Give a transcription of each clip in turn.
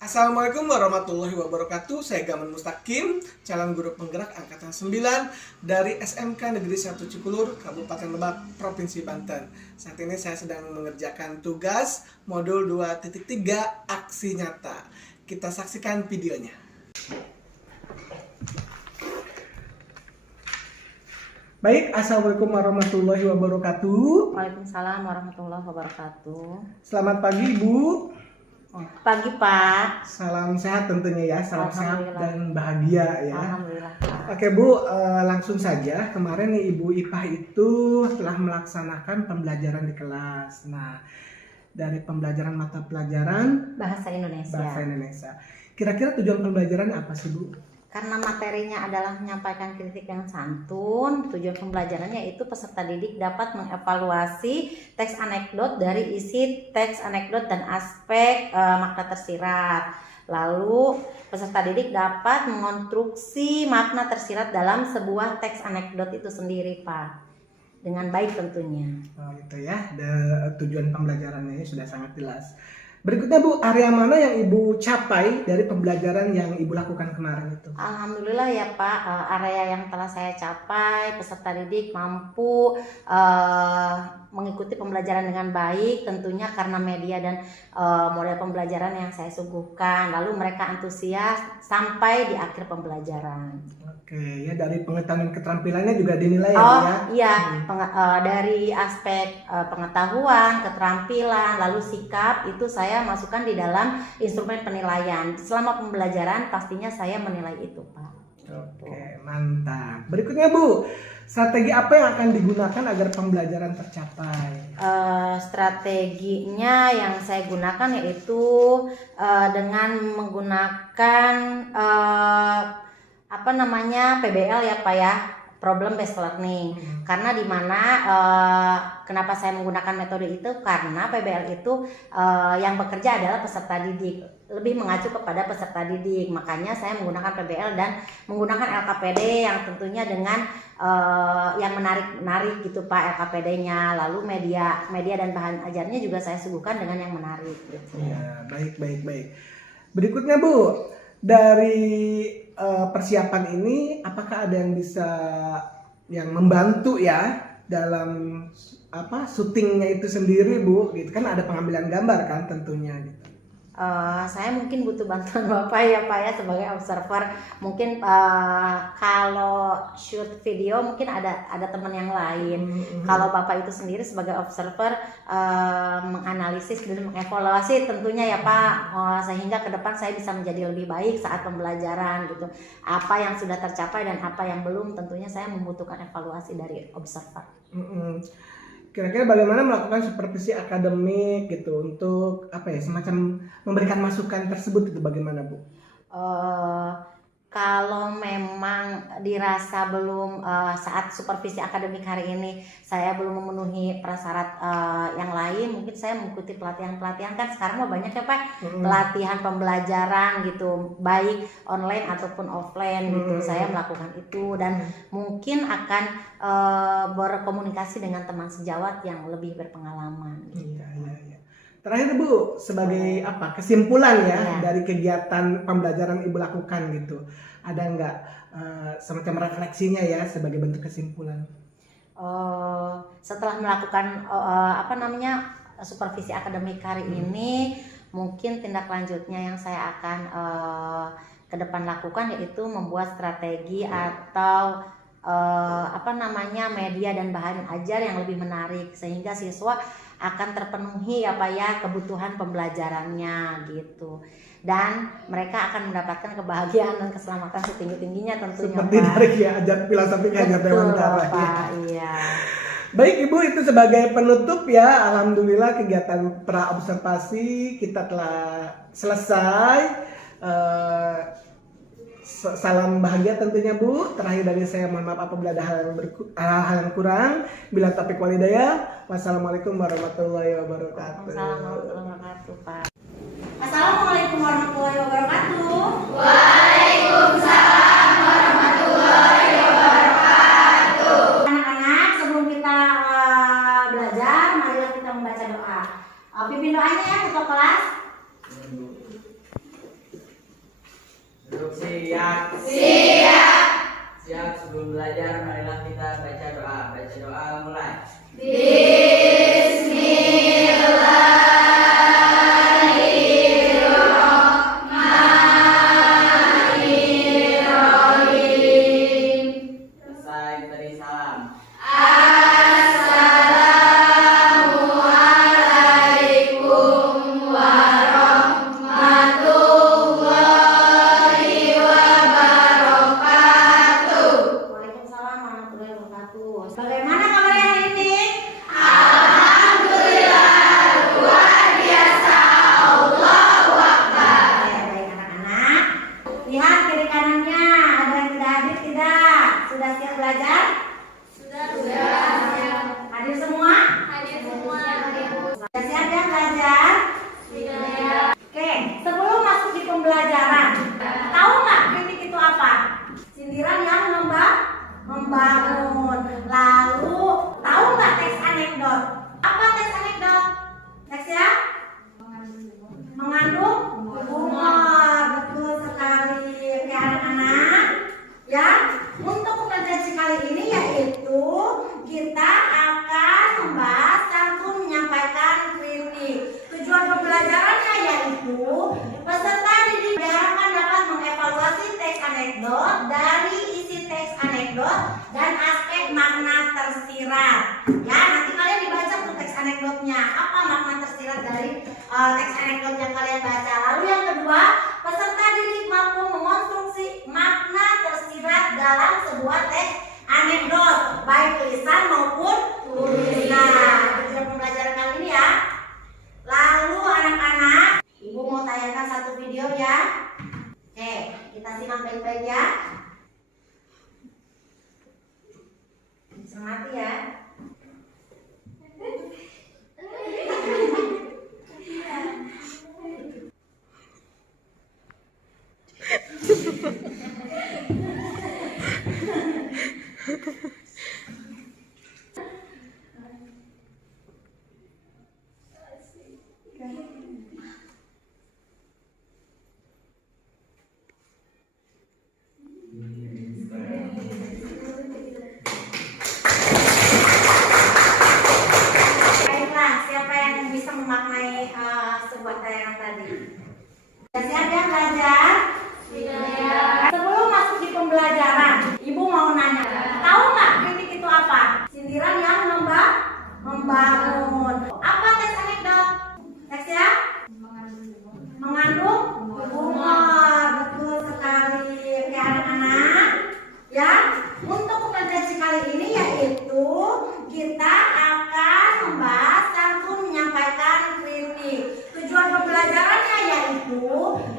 Assalamualaikum warahmatullahi wabarakatuh. Saya Gaman Mustaqim, calon guru penggerak angkatan 9 dari SMK Negeri 1 Cikulur, Kabupaten Lebak, Provinsi Banten. Saat ini saya sedang mengerjakan tugas modul 2.3 aksi nyata. Kita saksikan videonya. Baik, Assalamualaikum warahmatullahi wabarakatuh. Waalaikumsalam warahmatullahi wabarakatuh. Selamat pagi, Ibu. Pagi, Pak. Salam sehat tentunya ya, salam sehat dan bahagia ya. Alhamdulillah, Pak. Oke Bu, langsung saja. Kemarin nih Ibu IPA itu telah melaksanakan pembelajaran di kelas. Nah, dari pembelajaran mata pelajaran Bahasa Indonesia. Kira-kira tujuan pembelajaran apa sih Bu? Karena materinya adalah menyampaikan kritik yang santun, tujuan pembelajarannya itu peserta didik dapat mengevaluasi teks anekdot dari isi teks anekdot dan aspek makna tersirat. Lalu peserta didik dapat mengonstruksi makna tersirat dalam sebuah teks anekdot itu sendiri, Pak. Dengan baik tentunya. Oh gitu ya, tujuan pembelajarannya ini sudah sangat jelas. Berikutnya Bu, area mana yang Ibu capai dari pembelajaran yang Ibu lakukan kemarin itu? Alhamdulillah ya Pak, area yang telah saya capai, peserta didik mampu mengikuti pembelajaran dengan baik, tentunya karena media dan model pembelajaran yang saya suguhkan. Lalu mereka antusias sampai di akhir pembelajaran. Oke, ya dari pengetahuan keterampilannya juga dinilai ya? Iya, dari aspek pengetahuan, keterampilan, lalu sikap itu saya masukkan di dalam instrumen penilaian. Selama pembelajaran pastinya saya menilai itu, Pak. Oke, mantap. Berikutnya Bu, strategi apa yang akan digunakan agar pembelajaran tercapai? Strateginya yang saya gunakan yaitu dengan menggunakan PBL ya Pak ya, problem based learning. Karena di mana kenapa saya menggunakan metode itu, karena PBL itu yang bekerja adalah peserta didik, lebih mengacu kepada peserta didik. Makanya saya menggunakan PBL dan menggunakan LKPD yang tentunya dengan yang menarik gitu Pak, LKPD-nya. Lalu media dan bahan ajarnya juga saya suguhkan dengan yang menarik gitu. Ya, baik. Berikutnya Bu, dari persiapan ini apakah ada yang bisa yang membantu ya dalam syutingnya itu sendiri Bu, gitu kan ada pengambilan gambar kan tentunya gitu. Saya mungkin butuh bantuan Bapak ya Pak ya sebagai observer. Mungkin kalau shoot video mungkin ada teman yang lain. Kalau Bapak itu sendiri sebagai observer menganalisis dan mengevaluasi tentunya ya Pak, sehingga ke depan saya bisa menjadi lebih baik saat pembelajaran gitu. Apa yang sudah tercapai dan apa yang belum, tentunya saya membutuhkan evaluasi dari observer. Kira-kira bagaimana melakukan supervisi akademik gitu untuk semacam memberikan masukan tersebut, itu bagaimana Bu? Kalau memang dirasa belum saat supervisi akademik hari ini saya belum memenuhi prasyarat yang lain, mungkin saya mengikuti pelatihan-pelatihan, kan sekarang mah banyak ya Pak, pelatihan pembelajaran gitu, baik online ataupun offline gitu. Saya melakukan itu dan mungkin akan berkomunikasi dengan teman sejawat yang lebih berpengalaman gitu. Iya. Terakhir Bu, sebagai kesimpulan ya dari kegiatan pembelajaran Ibu lakukan gitu, ada nggak semacam refleksinya ya sebagai bentuk kesimpulan? Setelah melakukan supervisi akademik hari ini, mungkin tindak lanjutnya yang saya akan ke depan lakukan yaitu membuat strategi atau media dan bahan ajar yang lebih menarik sehingga siswa akan terpenuhi kebutuhan pembelajarannya gitu, dan mereka akan mendapatkan kebahagiaan dan keselamatan setinggi-tingginya tentunya. Seperti dari ajar filosofi Hajar Dewantara ya. Iya. Baik Ibu, itu sebagai penutup ya. Alhamdulillah kegiatan pra observasi kita telah selesai. Salam bahagia tentunya Bu. Terakhir dari saya, mohon maaf apabila ada hal yang kurang. Bila taufiq wal hidayah. Wassalamualaikum warahmatullahi wabarakatuh. Waalaikumsalam warahmatullahi wabarakatuh, Pak. Assalamualaikum warahmatullahi wabarakatuh. Waalaikumsalam warahmatullahi wabarakatuh. Anak-anak, sebelum kita belajar, marilah kita membaca doa. Pimpin doanya ya ketua kelas. Siap. Siap. Siap, sebelum belajar marilah kita baca doa. Baca doa mulai. Selesai beri salam. Assalamualaikum warahmatullahi wabarakatuh. Waalaikumsalam warahmatullahi wabarakatuh. Bagaimana kabarnya hari ini? Alhamdulillah luar biasa. Allahu Akbar. Baik anak-anak. Lihat kiri kanannya, ada yang tidak hadir tidak? Sudah siap belajar? Sudah. Hadir semua? Hadir semua. Sudah siap ya belajar? Sudah. Oke, sebelum masuk di pembelajaran, tahu nggak kritik itu apa? Sindiran yang membangun. Lalu, tahu nggak teks anekdot? Apa teks anekdot? Teks ya? Mengandung humor. Betul sekali. Oke anak-anak, ya. Untuk kompetensi kali ini yaitu kita akan membahas santun menyampaikan kritik. Tujuan pembelajarannya yaitu peserta didik diharapkan dapat mengevaluasi teks anekdot dari isi teks anekdot dan aspek makna tersirat. Ya, nanti kalian dibaca tuh teks anekdotnya. Apa makna tersirat dari teks anekdot yang kalian baca? Lalu yang kedua, peserta didik mampu mengonstruksi makna tersirat dalam sebuah teks anekdot, baik tulisan maupun tulisan. Tujuan pembelajaran kali ini ya. Lalu anak-anak, ibu mau tayangkan satu video ya. Oke, kita simak baik-baik ya. Cermati ya. Baiklah, siapa yang bisa memaknai sebuah tayangan tadi? Sudah siap ya belajar? Sebelum masuk di pembelajaran, ibu mau nanya, tahu nggak kritik itu apa? Sindiran yang membangun. Apa teks anekdot? Teks ya? Mengandung humor. Betul sekali. Oke anak-anak, ya. Untuk kompetensi kali ini yaitu kita akan membahas santun menyampaikan kritik. Tujuan pembelajarannya yaitu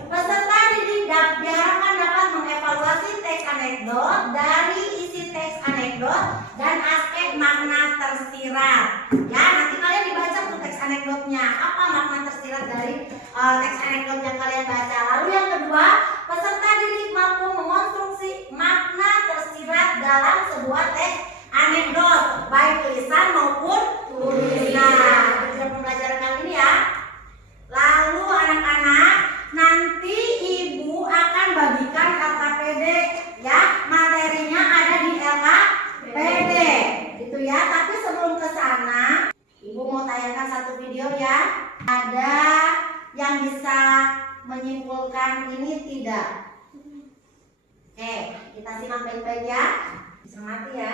peserta didik diharapkan dapat mengevaluasi teks anekdot dari isi teks anekdot dan aspek makna tersirat. Ya, nanti kalian dibaca tuh teks anekdotnya. Apa makna tersirat dari teks anekdot yang kalian baca? Lalu yang kedua, peserta didik mampu mengonstruksi makna tersirat dalam sebuah teks anekdot, baik tulisan maupun tulisan. Tujuan pembelajaran kali ini ya. Lalu anak-anak, nanti ibu akan bagikan LKPD ya. Materinya ada di LKPD. Gitu ya. Tapi sebelum ke sana, ibu mau tayangkan satu video ya. Ada yang bisa menyimpulkan ini tidak? Oke, kita simak baik-baik ya. Cermati ya.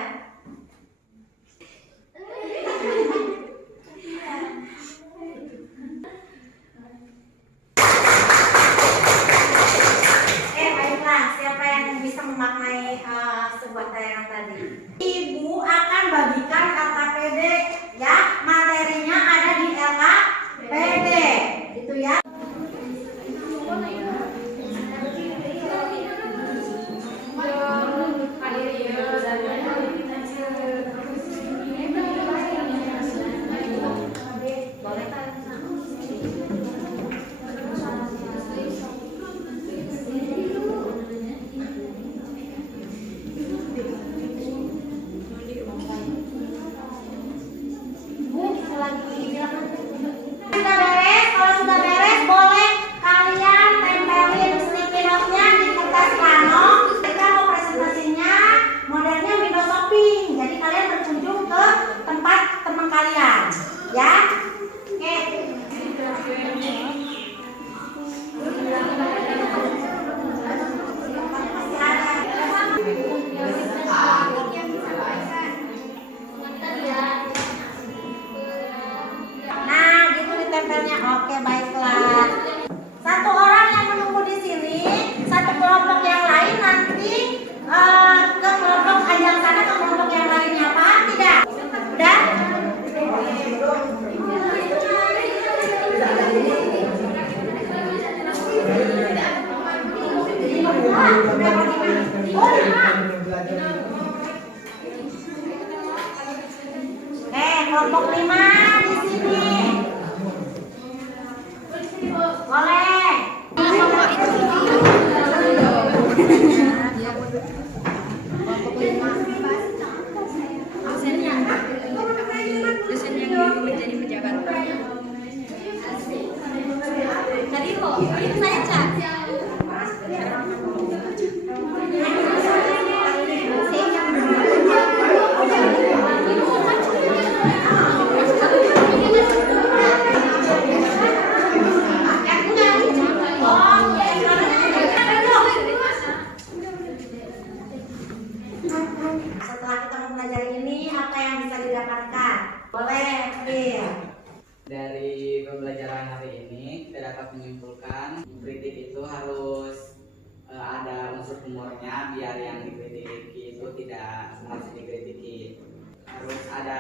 Baiklah, siapa yang bisa memaknai sebuah tayangan tadi? Ibu akan bagikan LKPD ya. Materinya ada di LKPD. Gitu ya. Sudah beres? Kalau Kelompok 5 di sini. Boleh. menjadi pejabat. Tadi loh, itu saya cak. Setelah kita mempelajari ini, apa yang bisa didapatkan? Boleh, Phil. Dari pembelajaran hari ini kita dapat menyimpulkan kritik itu harus ada unsur humornya biar yang dikritiki itu tidak langsung dikritiki, harus ada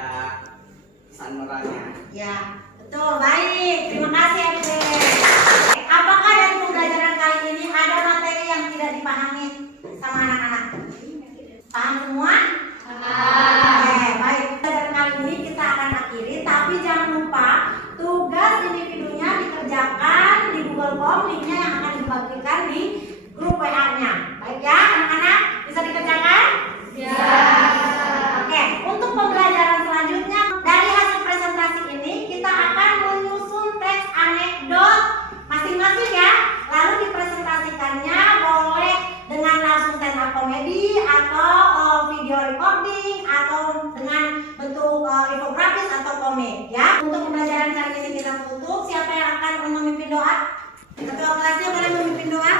pesan moralnya. Ya, betul. Baik, terima kasih, Phil. Apakah dari pembelajaran kali ini ada materi yang tidak dipahami sama anak-anak? Paham semua? Oke, baik. Pembelajaran kali ini kita akan akhiri, tapi jangan lupa tugas individunya dikerjakan di Google Form, linknya yang akan dibagikan di grup WA-nya. Baik ya, anak-anak, bisa dikerjakan? Ya. Oke, untuk pembelajaran selanjutnya dari hasil presentasi ini kita akan menyusun teks anekdot masing-masing ya. Lalu dipresentasikannya boleh dengan langsung stand up comedy atau video recording atau dengan bentuk infografis atau komik ya. Untuk pembelajaran kali ini kita tutup. Siapa yang akan memimpin doa? Ketua kelasnya boleh memimpin doa?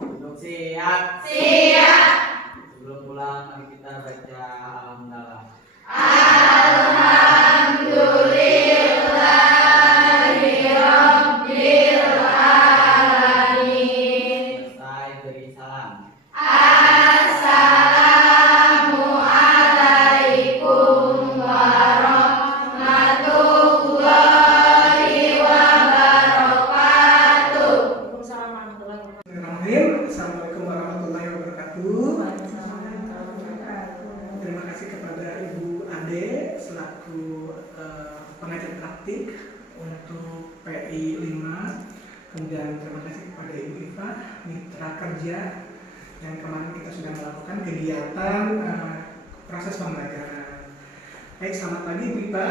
Untuk siap. Siap. Sebelum pulang mari kita baca alhamdulillah. Selesai beri salam. Waalaikumsalam warahmatullahi wabarakatuh. Bismillahirrahmanirrahim. Assalamualaikum warahmatullahi wabarakatuh. Terima kasih kepada Ibu Ade selaku pengajar praktik untuk PI 5. Kemudian terima kasih kepada Ibu Iva, mitra kerja, yang kemarin kita sudah melakukan kegiatan proses pembelajaran. Baik, selamat pagi Ibu Iva.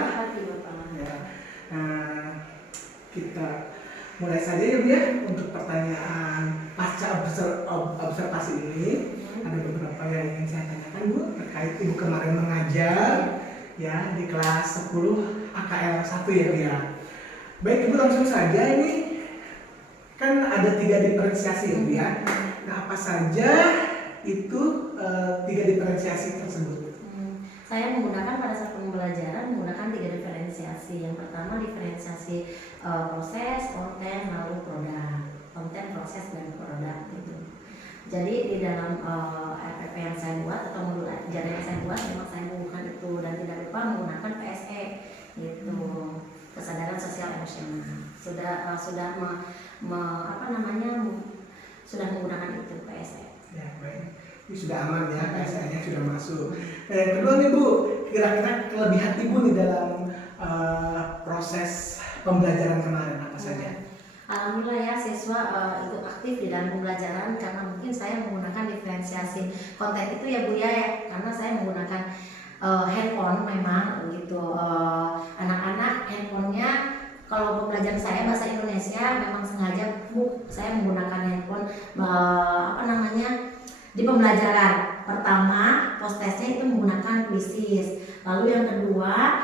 Ya, kita mulai saja ya Bu ya untuk pertanyaan pasca observasi ini. Ada beberapa yang ingin saya tanyakan Bu terkait Ibu kemarin mengajar ya di kelas 10 AKL 1 ya Bu ya. Baik Ibu, langsung saja, ini kan ada 3 diferensiasi ya Bu ya. Nah, apa saja itu 3 diferensiasi tersebut? Saya menggunakan pada saat pembelajaran menggunakan 3 diferensiasi. Yang pertama diferensiasi proses, konten, lalu produk. Konten, proses, dan produk gitu. Jadi di dalam RPP yang saya buat atau modul ajaran yang saya buat memang saya menggunakan itu, dan tidak lupa menggunakan PSE gitu, kesadaran sosial emosional. Sudah sudah menggunakan itu PSE. Ya, baik. Ini sudah aman ya, PSE-nya sudah masuk. Nah, yang kedua nih Bu, kira-kira kelebihan Ibu nih dalam proses pembelajaran kemarin apa saja? Alhamdulillah ya, siswa ikut aktif di dalam pembelajaran karena mungkin saya menggunakan diferensiasi konten itu ya Bu ya, karena saya menggunakan handphone memang gitu. Anak-anak handphonenya, kalau pembelajaran saya bahasa Indonesia memang sengaja Bu saya menggunakan handphone di pembelajaran. Pertama, post-testnya itu menggunakan Quizzes. Lalu yang kedua,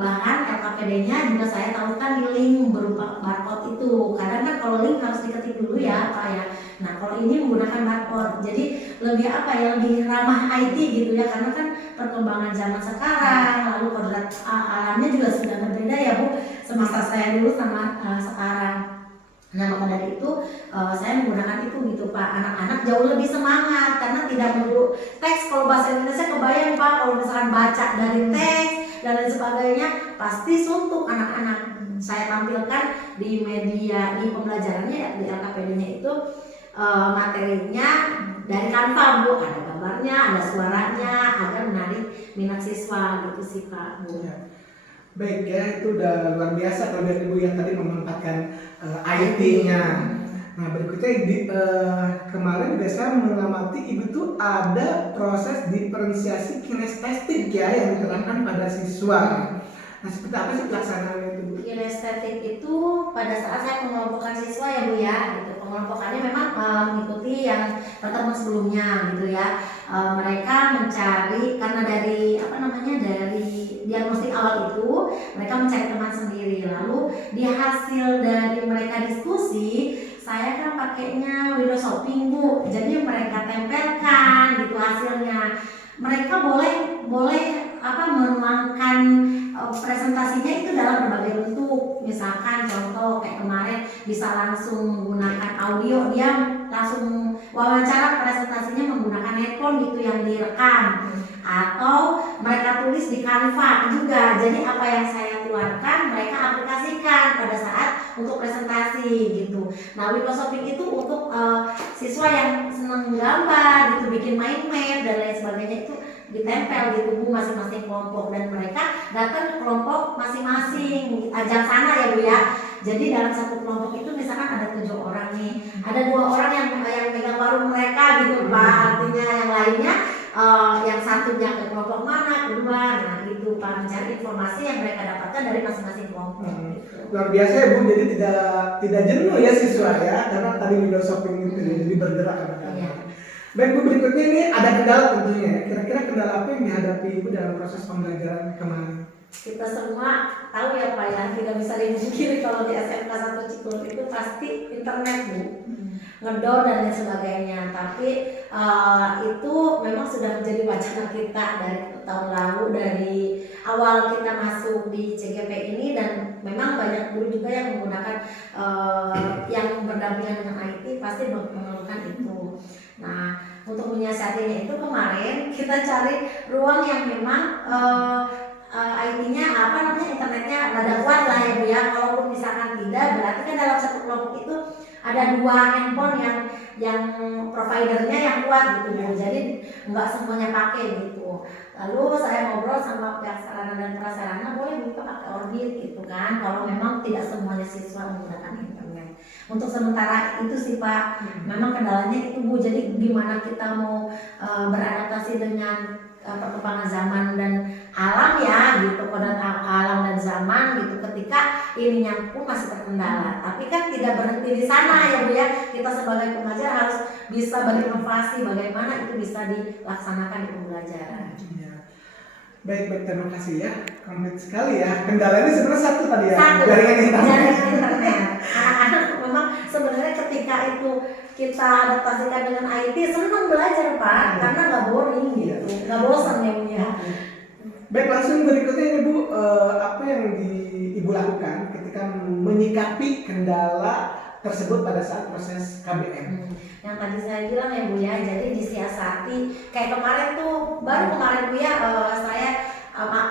bahan LKPD-nya juga saya taruhkan di link berupa barcode itu. Kadang kan kalau link harus diketik dulu ya Pak ya. Nah kalau ini menggunakan barcode, jadi lebih lebih ramah IT gitu ya, karena kan perkembangan zaman sekarang, lalu kodrat alamnya juga sudah berbeda ya Bu, semasa saya dulu sama sekarang. Nah maka dari itu saya menggunakan itu gitu Pak. Anak-anak jauh lebih semangat karena tidak perlu teks. Kalau bahasa Indonesia kebayang Pak, kalau misalkan baca dari teks dan lain sebagainya pasti suntuk anak-anak. Saya tampilkan di media, di pembelajarannya ya, di LKPD-nya itu materinya dari Canva Bu, ada gambarnya, ada suaranya, agar menarik minat siswa gitu sih Pak Bu. Ya. Baik ya, itu udah luar biasa kalau dari Ibu yang tadi memanfaatkan IT-nya. Nah berikutnya kemarin juga saya mengamati Ibu tuh ada proses diferensiasi kinestetik ya yang diterapkan pada siswa. Nah seperti apa sih pelaksanaannya itu Bu? Kinestetik itu pada saat saya mengelompokkan siswa ya Bu ya, gitu. Pengelompokannya memang mengikuti yang pertemuan sebelumnya gitu ya. Mereka mencari karena dari dari diagnostik awal itu mereka mencari teman sendiri, lalu di hasil dari mereka diskusi saya kan pakainya window shopping Bu, jadi mereka tempelkan gitu hasilnya. Mereka boleh menuangkan presentasinya itu dalam berbagai bentuk, misalkan contoh kayak kemarin bisa langsung menggunakan audio, dia langsung wawancara presentasinya menggunakan handphone gitu yang direkam, atau mereka tulis di Canva juga. Jadi apa yang saya keluarkan mereka aplikasikan pada saat untuk presentasi gitu. Nah window shopping itu untuk siswa yang senang gambar gitu, bikin mind map dan lain sebagainya, itu ditempel di tubuh masing-masing kelompok dan mereka datang ke kelompok masing-masing ajang sana ya Bu ya. Jadi dalam satu kelompok itu misalkan ada 7 orang nih, ada 2 orang yang pegang warung mereka gitu Pak, artinya yang lainnya yang satunya ke kelompok mana, kedua, nah itu Pak, mencari informasi yang mereka dapatkan dari masing-masing kelompok. Gitu. Luar biasa ya Bu, jadi tidak jenuh ya siswa ya, karena tadi window shopping itu jadi bergerak anak-anak. Iya. Baik Bu, berikutnya ini ada kendala tentunya. Kira-kira kendala apa yang dihadapi Ibu dalam proses pembelajaran kemarin? Kita semua tahu ya Pak ya, tidak bisa dimungkiri kalau di SMK 1 Cikulur itu pasti internet Bu, ngedor dan lain sebagainya. Tapi itu memang sudah menjadi wacana kita dari tahun lalu, dari awal kita masuk di CGP ini, dan memang banyak guru juga yang menggunakan yang berdampingan dengan IT pasti mengeluhkan itu. Nah untuk menyiasatinya itu kemarin kita cari ruang yang memang IT-nya internetnya rada kuat lah ya Bu ya. Kalaupun misalkan tidak, berarti kan dalam satu kelompok itu ada 2 handphone yang providernya yang kuat gitu Bu. Jadi nggak semuanya pakai gitu. Lalu saya ngobrol sama pihak sarana dan prasarana, boleh buka pakai Orbit gitu kan, kalau memang tidak semuanya siswa menggunakan internet. Untuk sementara itu sih Pak, memang kendalanya itu Bu. Jadi gimana kita mau beradaptasi dengan perkembangan zaman dan alam ya gitu, kodrat alam dan zaman gitu, ketika ininya pun masih terkendala. Tapi kan tidak berhenti di sana ya Bu ya, kita sebagai pengajar harus bisa berinovasi bagaimana itu bisa dilaksanakan di pembelajaran. Ya. Baik, terima kasih ya, komplit sekali ya. Kendalanya sebenarnya satu tadi ya, Satu, jaringan internet. jaringan internet. Anak-anak memang sebenarnya ketika itu kita adaptasikan dengan IT senang belajar Pak, karena nggak boring gitu, nggak bosan ya Bu ya. Baik, langsung berikutnya ini Bu, apa yang Ibu lakukan ketika menyikapi kendala tersebut pada saat proses KBM? Yang tadi saya bilang ya Bu ya, jadi disiasati. Kayak kemarin tuh, baru kemarin Bu ya, saya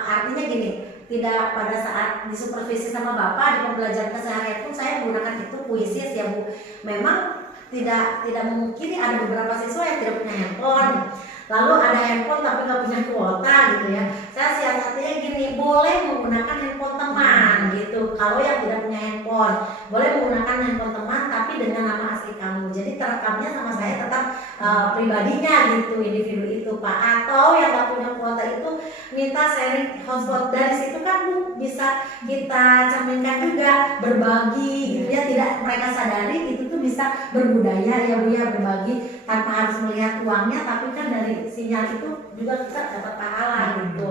artinya gini, tidak pada saat disupervisi sama Bapak di pembelajaran keseharian pun saya menggunakan itu puisis ya Bu. Memang tidak memungkiri ada beberapa siswa yang tidak punya handphone, lalu ada handphone tapi nggak punya kuota gitu ya. Saya siasatinya gini, boleh menggunakan handphone teman gitu. Kalau yang tidak punya handphone, boleh menggunakan handphone teman tapi dengan nama asli kamu. Jadi terekamnya sama saya tetap pribadinya gitu, individu itu Pak. Atau yang nggak punya kuota itu minta sharing hotspot, dari situ kan Bu bisa kita cerminkan juga berbagi gitu ya. Tidak mereka sadari itu tuh bisa berbudaya ya Bu ya, berbagi tanpa harus melihat uangnya, tapi kan dari sinyal itu juga kita dapat pahala gitu.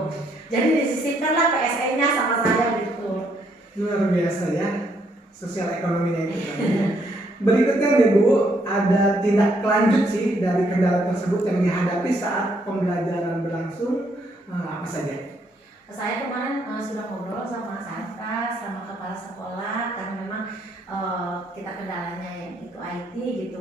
Jadi disisipkanlah PSE-nya sama saya gitu. Luar biasa ya, sosial ekonominya itu. Berikutnya nih Bu, ada tindak lanjut sih dari kendala tersebut yang dihadapi saat pembelajaran berlangsung, apa saja? Saya kemarin sudah ngobrol sama Satgas, sama kepala sekolah, karena memang kita kendalanya yang itu IT gitu,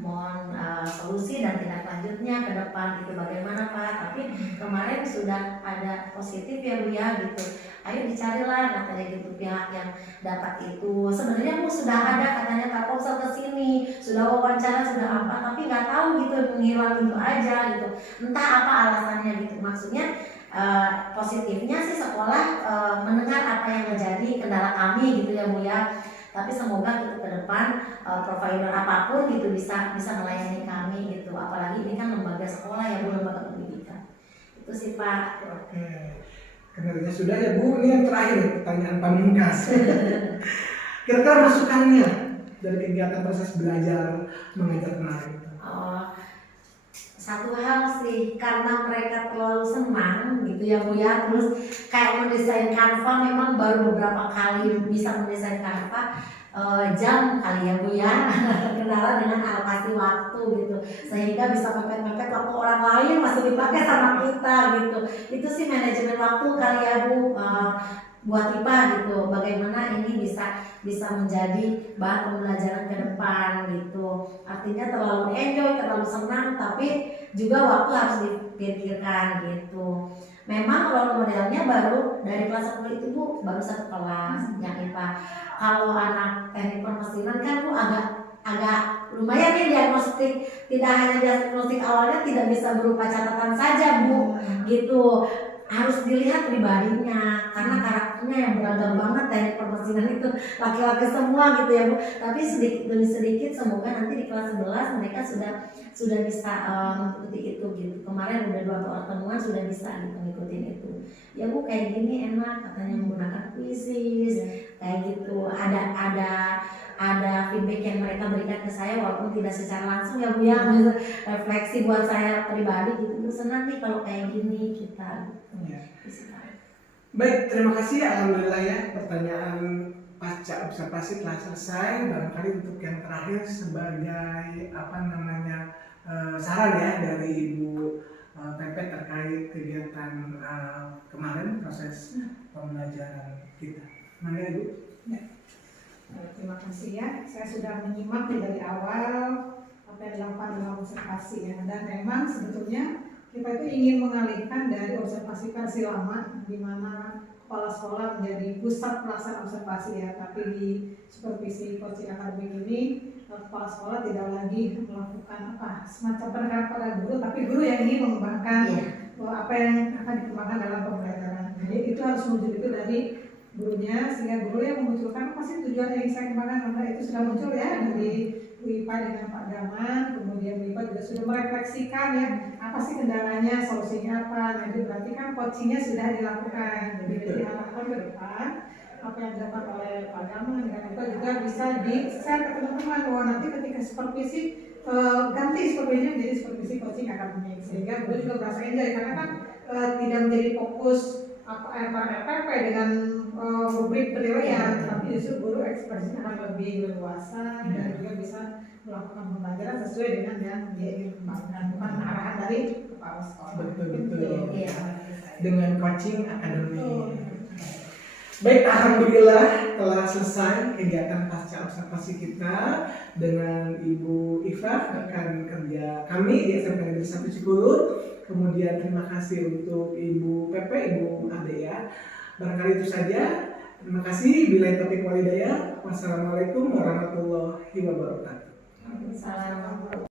mohon solusi dan tindak lanjutnya ke depan gitu bagaimana Pak. Tapi kemarin sudah ada positif ya Bu ya gitu. Ayo dicarilah katanya gitu pihak yang dapat itu. Sebenarnya Bu sudah ada katanya Telkomsel ke sini, sudah wawancara sudah apa, tapi nggak tahu gitu menghilang gitu aja gitu. Entah apa alasannya gitu. Maksudnya positifnya sih sekolah mendengar apa yang menjadi kendala kami gitu ya Bu ya. Tapi semoga gitu ke depan provider apapun gitu bisa melayani kami gitu. Apalagi ini kan lembaga sekolah ya Bu, lembaga pendidikan. Itu sih Pak. Oke. Kenalnya sudah ya Bu, ini yang terakhir pertanyaan pamungkas. Kira-kira masukannya dari kegiatan proses belajar mengajar kemarin itu? Satu hal sih, karena mereka terlalu senang gitu ya Bu ya, terus kayak mendesain Canva, memang baru beberapa kali bisa mendesain Canva, jam kali ya Bu ya, kendala dengan alokasi waktu gitu, sehingga bisa mepet-mepet waktu orang lain masih dipakai sama kita gitu. Itu sih manajemen waktu kali ya Bu, buat IPA gitu, bagaimana ini bisa menjadi bahan pembelajaran ke depan gitu. Artinya terlalu enjoy, terlalu senang, tapi juga waktu harus dipikirkan gitu. Memang role modelnya baru dari kelas 10 itu Bu, baru satu kelas yang IPA. Kalau anak teknik permesinan kan Bu agak lumayan nih diagnostik, tidak hanya diagnostik awalnya tidak bisa berupa catatan saja Bu gitu. Harus dilihat pribadinya, karena karakternya yang beragam banget teknik permesinan itu, laki-laki semua gitu ya Bu. Tapi sedikit demi sedikit semoga nanti di kelas 11 mereka sudah bisa mengikuti itu gitu. Kemarin udah 2 pertemuan sudah bisa gitu ngikutin itu. Ya Bu kayak gini enak katanya menggunakan kuisis kayak gitu. Ada feedback yang mereka berikan ke saya walaupun tidak secara langsung ya Bu ya, refleksi buat saya pribadi gitu. Bu senang nih kalau kayak gini kita gitu. Ya. Baik, terima kasih. Alhamdulillah ya, pertanyaan pasca observasi telah selesai. Barangkali untuk yang terakhir sebagai saran ya dari Ibu Pepe terkait kegiatan kemarin proses pembelajaran kita. Mana Ibu? Ya. Terima kasih ya. Saya sudah menyimak dari awal apa yang dilakukan dalam observasi ya. Dan memang sebetulnya kita itu ingin mengalihkan dari observasi versi lama di mana kepala sekolah menjadi pusat pelaksanaan observasi ya. Tapi di supervisi coaching akademik ini kepala sekolah tidak lagi melakukan semacam penekanan pada guru, tapi guru yang ingin mengembangkan apa yang akan dikembangkan dalam pembelajaran. Jadi itu harus muncul itu dari gurunya, sehingga guru yang memunculkan apa sih tujuan yang saya kembangkan, karena itu sudah muncul ya dari WIPA dengan Pak Gaman, kemudian WIPA juga sudah merefleksikan ya apa sih kendalanya, solusinya apa. Jadi berarti kan coachingnya sudah dilakukan. Jadi diharapkan ke depan apa yang dilakukan oleh Pak Gaman dengan WIPA juga bisa di-share ke teman-teman bahwa nanti ketika supervisi ganti supervisinya menjadi supervisi coaching akademik, sehingga guru juga merasa enjoy karena kan tidak menjadi fokus RPP dengan rubrik penilaian, tapi justru guru ekspresinya akan lebih leluasa dan juga bisa melakukan pembelajaran sesuai dengan yang dia ingin kembangkan, bukan arahan dari kepala sekolah. Betul. Dengan coaching akademik. Baik, alhamdulillah telah selesai kegiatan pasca observasi kita dengan Ibu Iva, rekan kerja kami di SMK Negeri 1 Cikulur. Kemudian terima kasih untuk Ibu Pepe, Ibu Adea. Barangkali itu saja. Terima kasih. Billahi taufiq wal hidayah. Wassalamualaikum warahmatullahi wabarakatuh. Assalamualaikum.